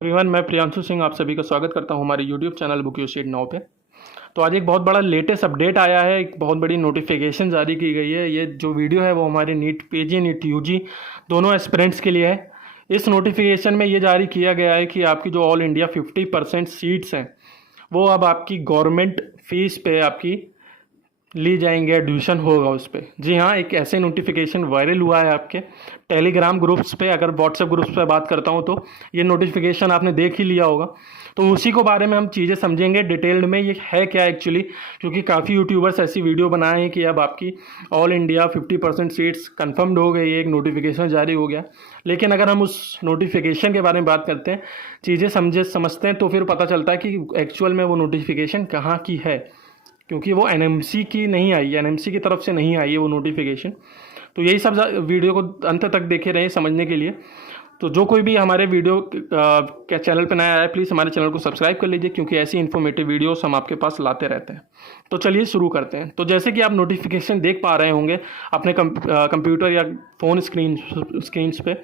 Everyone, मैं प्रियांशु सिंह आप सभी का स्वागत करता हूं हमारे YouTube channel book you sheet 9 पे। तो आज एक बहुत बड़ा लेटेस्ट अपडेट आया है, एक बहुत बड़ी नोटिफिकेशन जारी की गई है। ये जो वीडियो है वो हमारे नीट पीजी नीट यूजी दोनों एस्पिरेंट्स के लिए है। इस नोटिफिकेशन में ये जारी किया गया है कि आपकी जो ऑल इंडिया 50% सीट्स हैं वो अब आपकी गवर्नमेंट फीस पे आपकी ली जाएंगे, एडमिशन होगा उस पर। जी हाँ, एक ऐसे नोटिफिकेशन वायरल हुआ है आपके टेलीग्राम ग्रुप्स पे। अगर व्हाट्सएप ग्रुप्स पे बात करता हूँ तो ये नोटिफिकेशन आपने देख ही लिया होगा। तो उसी को बारे में हम चीज़ें समझेंगे डिटेल्ड में, ये है क्या एक्चुअली। क्योंकि काफ़ी यूट्यूबर्स ऐसी वीडियो बनाए हैं कि अब आपकी ऑल इंडिया 50% सीट्स कन्फर्म्ड हो गई है, एक नोटिफिकेशन जारी हो गया। लेकिन अगर हम उस नोटिफिकेशन के बारे में बात करते हैं, चीज़ें समझते हैं, तो फिर पता चलता है कि एक्चुअल में वो नोटिफिकेशन कहाँ की है। क्योंकि वो एनएमसी की नहीं आई है, एनएमसी की तरफ से नहीं आई है वो नोटिफिकेशन। तो यही सब वीडियो को अंत तक देखे रहे समझने के लिए। तो जो कोई भी हमारे वीडियो के चैनल पर नया आया है, प्लीज़ हमारे चैनल को सब्सक्राइब कर लीजिए, क्योंकि ऐसी इन्फॉर्मेटिव वीडियोस हम आपके पास लाते रहते हैं। तो चलिए शुरू करते हैं। तो जैसे कि आप नोटिफिकेशन देख पा रहे होंगे अपने कंप्यूटर या फ़ोन स्क्रीन्स पे,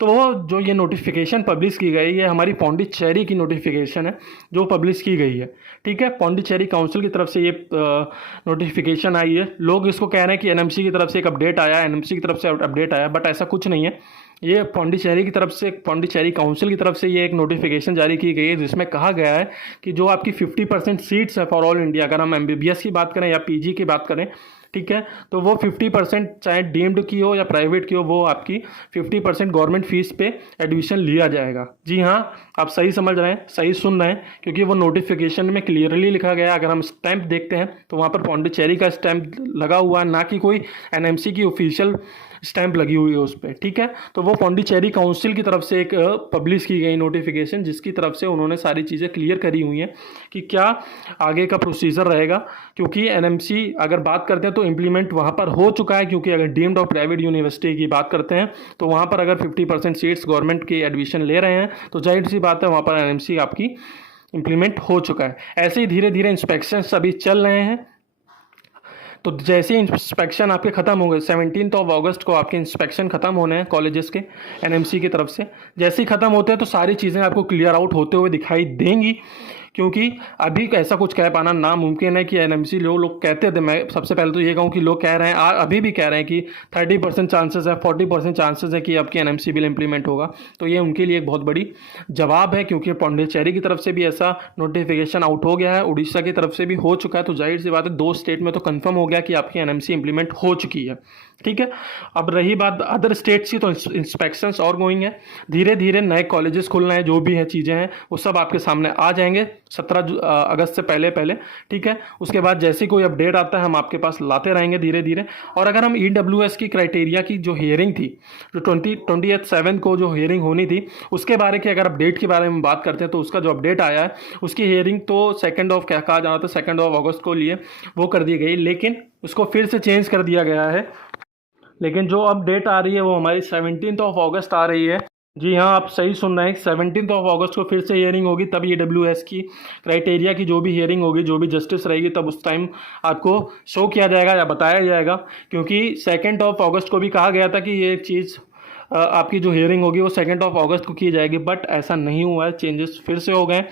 तो वो जो ये नोटिफिकेशन पब्लिश की गई है हमारी पौंडीचेरी की नोटिफिकेशन है जो पब्लिश की गई है। ठीक है, पौंडीचेरी काउंसिल की तरफ से ये नोटिफिकेशन आई है। लोग इसको कह रहे हैं कि एनएमसी की तरफ से एक अपडेट आया, एनएमसी की तरफ से अपडेट आया, बट ऐसा कुछ नहीं है। ये पौंडीचेरी की तरफ से, पौंडीचेरी काउंसिल की तरफ से ये एक नोटिफिकेशन जारी की गई है, जिसमें कहा गया है कि जो आपकी 50% सीट्स है फॉर ऑल इंडिया, अगर हम एमबीबीएस की बात करें या पीजी की बात करें, ठीक है, तो वो 50% चाहे डीम्ड की हो या प्राइवेट की हो, वो आपकी 50% गवर्नमेंट फीस पे एडमिशन लिया जाएगा। जी हाँ, आप सही समझ रहे हैं, सही सुन रहे हैं, क्योंकि वो नोटिफिकेशन में क्लियरली लिखा गया है। अगर हम स्टैंप देखते हैं तो वहाँ पर पौंडीचेरी का स्टैंप लगा हुआ है, ना कि कोई एनएमसी की ऑफिशियल स्टैंप लगी हुई है उस पर। ठीक है, तो वो पौंडीचेरी काउंसिल की तरफ से एक पब्लिश की गई नोटिफिकेशन, जिसकी तरफ से उन्होंने सारी चीज़ें क्लियर करी हुई हैं कि क्या आगे का प्रोसीजर रहेगा। क्योंकि एनएमसी अगर बात करते हैं तो इम्प्लीमेंट वहाँ पर हो चुका है, क्योंकि अगर डीम्ड और प्राइवेट यूनिवर्सिटी की बात करते हैं तो वहाँ पर अगर 50% सीट्स गवर्नमेंट की एडमिशन ले रहे हैं तो जाहिर सी बात है वहाँ पर एनएमसी आपकी इम्प्लीमेंट हो चुका है। ऐसे ही धीरे धीरे इंस्पेक्शंस अभी चल रहे हैं। तो जैसे इंस्पेक्शन आपके ख़त्म हो गए, 17 अगस्त को आपके इंस्पेक्शन ख़त्म होने हैं कॉलेजेस के एनएमसी की तरफ से। जैसे ही ख़त्म होते हैं तो सारी चीज़ें आपको क्लियर आउट होते हुए दिखाई देंगी, क्योंकि अभी ऐसा कुछ कह पाना नामुमकिन है कि एनएमसी लोग कहते थे। मैं सबसे पहले तो ये कहूँ कि लोग कह रहे हैं, अभी भी कह रहे हैं कि 30% चांसेस है, 40% चांसेस है कि आपकी एनएमसी बिल इंप्लीमेंट होगा। तो ये उनके लिए एक बहुत बड़ी जवाब है, क्योंकि पौंडीचेरी की तरफ से भी ऐसा नोटिफिकेशन आउट हो गया है, उड़ीसा की तरफ से भी हो चुका है। तो जाहिर सी बात है, 2 स्टेट में तो कन्फर्म हो गया कि आपकी एनएमसी इंप्लीमेंट हो चुकी है। ठीक है, अब रही बात अदर स्टेट्स की, तो इंस्पेक्शंस और गोइंग है। धीरे धीरे नए कॉलेजेस खुल रहे हैं, जो भी है चीज़ें हैं वो सब आपके सामने आ जाएंगे 17 अगस्त से पहले पहले। ठीक है, उसके बाद जैसे कोई अपडेट आता है हम आपके पास लाते रहेंगे धीरे धीरे। और अगर हम ईडब्ल्यूएस की क्राइटेरिया की जो हियरिंग थी, जो 27 को जो हियरिंग होनी थी, उसके बारे की अगर अपडेट के बारे में बात करते हैं तो उसका जो अपडेट आया है उसकी हियरिंग तो 2 क्या कहा जाना था 2 अगस्त को लिए वो कर दी गई, लेकिन उसको फिर से चेंज कर दिया गया है। लेकिन जो अब डेट आ रही है वो हमारी 17 अगस्त आ रही है। जी हाँ, आप सही सुन रहे हैं, 17 अगस्त को फिर से हियरिंग होगी। तब ईडब्ल्यूएस की क्राइटेरिया की जो भी हियरिंग होगी, जो भी जस्टिस रहेगी, तब उस टाइम आपको शो किया जाएगा या बताया जाएगा। क्योंकि 2 अगस्त को भी कहा गया था कि ये चीज़ आपकी जो हियरिंग होगी वो 2 अगस्त को की जाएगी, बट ऐसा नहीं हुआ है, चेंजेस फिर से हो गए।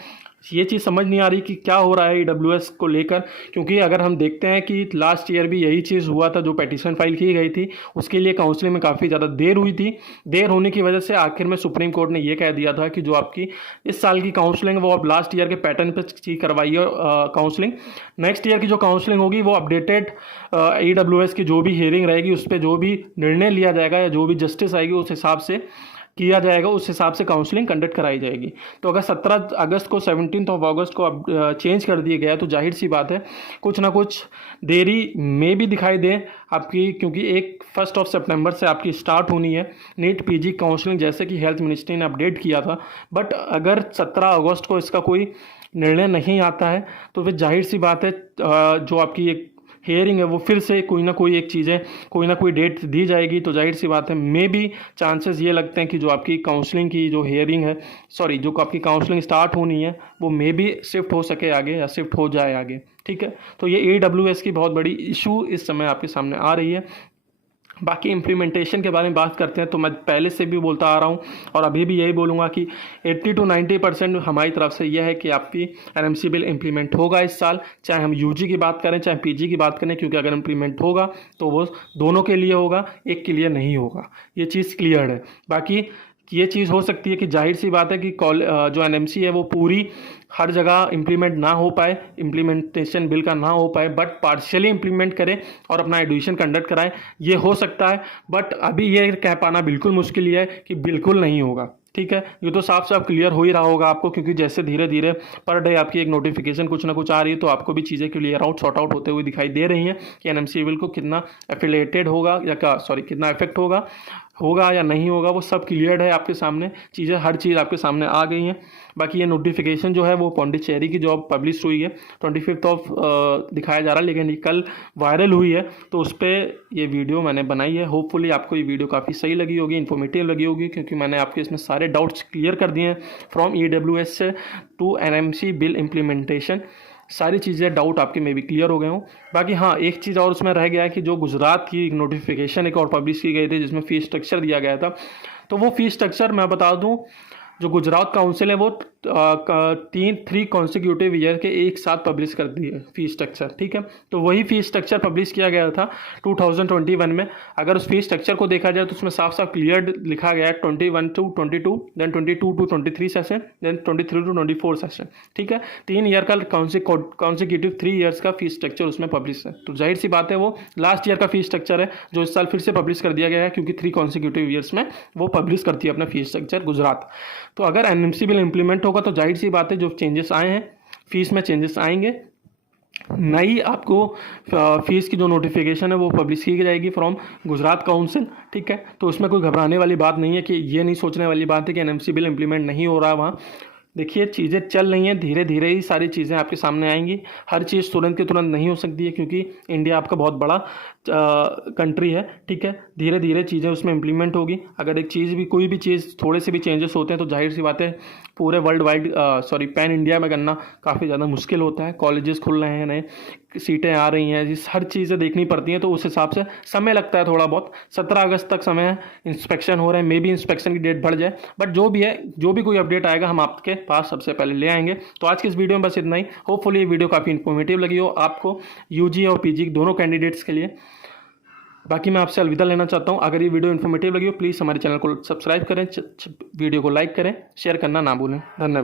ये चीज़ समझ नहीं आ रही कि क्या हो रहा है ईडब्ल्यूएस को लेकर। क्योंकि अगर हम देखते हैं कि लास्ट ईयर भी यही चीज़ हुआ था, जो पेटिशन फाइल की गई थी उसके लिए काउंसलिंग में काफ़ी ज़्यादा देर हुई थी। देर होने की वजह से आखिर में सुप्रीम कोर्ट ने ये कह दिया था कि जो आपकी इस साल की काउंसलिंग वो अब लास्ट ईयर के पैटर्न पर करवाइए काउंसलिंग। नेक्स्ट ईयर की जो काउंसलिंग होगी वो अपडेटेड ईडब्ल्यूएस की जो भी हियरिंग रहेगी उस पर जो भी निर्णय लिया जाएगा या जो भी जस्टिस आएगी उस हिसाब से किया जाएगा, उस हिसाब से काउंसलिंग कंडक्ट कराई जाएगी। तो अगर 17 अगस्त को 17 अगस्त को अब चेंज कर दिया गया तो जाहिर सी बात है कुछ ना कुछ देरी में भी दिखाई दे आपकी, क्योंकि 1 सितंबर से आपकी स्टार्ट होनी है नीट पीजी काउंसलिंग, जैसे कि हेल्थ मिनिस्ट्री ने अपडेट किया था। बट अगर 17 अगस्त को इसका कोई निर्णय नहीं आता है तो फिर जाहिर सी बात है जो आपकी एक हियरिंग है वो फिर से कोई ना कोई एक चीज़ें, कोई ना कोई डेट दी जाएगी। तो जाहिर सी बात है मे बी चांसेस ये लगते हैं कि जो आपकी काउंसलिंग की जो हियरिंग है, जो आपकी काउंसलिंग स्टार्ट होनी है वो मे बी शिफ्ट हो सके आगे या शिफ्ट हो जाए आगे। ठीक है, तो ये AWS की बहुत बड़ी इशू इस समय आपके सामने आ रही है। बाकी इम्प्लीमेंटेशन के बारे में बात करते हैं तो मैं पहले से भी बोलता आ रहा हूँ और अभी भी यही बोलूँगा कि 80 to 90% हमारी तरफ से यह है कि आपकी एनएमसी बिल इम्प्लीमेंट होगा इस साल, चाहे हम यूजी की बात करें चाहे पीजी की बात करें, क्योंकि अगर इम्प्लीमेंट होगा तो वो दोनों के लिए होगा, एक के लिए नहीं होगा। ये चीज़ क्लियर है। बाकी ये चीज़ हो सकती है कि जाहिर सी बात है कि जो एनएमसी है वो पूरी हर जगह इम्प्लीमेंट ना हो पाए, इम्प्लीमेंटेशन बिल का ना हो पाए, बट पार्शियली इम्प्लीमेंट करें और अपना एडुकेशन कंडक्ट कराएं, ये हो सकता है। बट अभी ये कह पाना बिल्कुल मुश्किल ही है कि बिल्कुल नहीं होगा। ठीक है, ये तो साफ साफ क्लियर हो ही रहा होगा आपको, क्योंकि जैसे धीरे धीरे पर डे आपकी एक नोटिफिकेशन कुछ ना कुछ आ रही है, तो आपको भी चीज़ें क्लियर आउट सॉर्ट आउट होते हुए दिखाई दे रही हैं कि एनएमसी बिल को कितना एफिलेटेड होगा या कितना इफेक्ट होगा या नहीं होगा, वो सब क्लियर है आपके सामने। चीज़ें हर चीज़ आपके सामने आ गई हैं। बाकी ये नोटिफिकेशन जो है वो पौंडीचेरी की जॉब पब्लिश हुई है 25 ऑफ दिखाया जा रहा है, लेकिन ये कल वायरल हुई है, तो उस पर ये वीडियो मैंने बनाई है। होपफुली आपको ये वीडियो काफ़ी सही लगी होगी, इन्फॉर्मेटिव लगी होगी, क्योंकि मैंने आपके इसमें सारे डाउट्स क्लियर कर दिए हैं फ्रॉम EWS से टू एनएमसी बिल इम्प्लीमेंटेशन। सारी चीज़ें डाउट आपके में भी क्लियर हो गए हों। बाकी हाँ, एक चीज़ और उसमें रह गया है कि जो गुजरात की नोटिफिकेशन एक और पब्लिश की गई थी जिसमें फ़ीस स्ट्रक्चर दिया गया था, तो वो फ़ीस स्ट्रक्चर मैं बता दूं, जो गुजरात काउंसिल है वो 3 कॉन्सिक्यूटिव ईयर के एक साथ पब्लिश कर दी है फ़ीस स्ट्रक्चर। ठीक है, तो वही फ़ीस स्ट्रक्चर पब्लिश किया गया था 2021 में। अगर उस फ़ीस स्ट्रक्चर को देखा जाए तो उसमें साफ साफ क्लियर लिखा गया है 21 to 22, then 22 to 23 session, then 23 to 24 session. ठीक है, 3 ईयर का कॉन्सिक्यूटिव 3 ईयर्स का फ़ीस स्ट्रक्चर उसमें पब्लिश है। तो जाहिर सी बात है वो लास्ट ईयर का फ़ीस स्ट्रक्चर है जो इस साल फिर से पब्लिश कर दिया गया है, क्योंकि 3 कॉन्सिक्यूटिव ईयर्स में वो पब्लिश करती है अपना फ़ीस स्ट्रक्चर गुजरात। तो अगर एनएमसी बिल इम्प्लीमेंट होगा तो जाहिर सी बात है जो चेंजेस आए हैं फीस में चेंजेस आएंगे। नई आपको फीस की जो नोटिफिकेशन है वो पब्लिश की जाएगी फ्रॉम गुजरात काउंसिल। ठीक है, तो उसमें कोई घबराने वाली बात नहीं है कि ये नहीं सोचने वाली बात है कि एनएमसी बिल इम्प्लीमेंट नहीं हो रहा वहाँ। देखिए चीज़ें चल रही हैं, धीरे धीरे ही सारी चीज़ें आपके सामने आएंगी। हर चीज़ तुरंत के तुरंत नहीं हो सकती है, क्योंकि इंडिया आपका बहुत बड़ा कंट्री है। ठीक है, धीरे धीरे चीज़ें उसमें इम्प्लीमेंट होगी। अगर एक चीज़ भी कोई भी चीज़ थोड़े से भी चेंजेस होते हैं तो जाहिर सी बात है पूरे वर्ल्ड वाइड पैन इंडिया में करना काफ़ी ज़्यादा मुश्किल होता है। कॉलेजेस खुल रहे हैं, नए सीटें आ रही हैं, जिस हर चीज़ें देखनी पड़ती हैं, तो उस हिसाब से समय लगता है थोड़ा बहुत। 17 अगस्त तक समय है, इंस्पेक्शन हो रहे हैं, मे बी इंस्पेक्शन की डेट बढ़ जाए, बट जो भी है, जो भी कोई अपडेट आएगा हम आपके पास सबसे पहले ले आएंगे। तो आज की इस वीडियो में बस इतना ही। होपफुली ये वीडियो काफ़ी इन्फॉर्मेटिव लगी हो आपको यूजी और पीजी दोनों कैंडिडेट्स के लिए। बाकी मैं आपसे अलविदा लेना चाहता हूँ। अगर ये वीडियो इन्फॉर्मेटिव लगी हो प्लीज़ हमारे चैनल को सब्सक्राइब करें, वीडियो को लाइक करें, शेयर करना ना भूलें। धन्यवाद।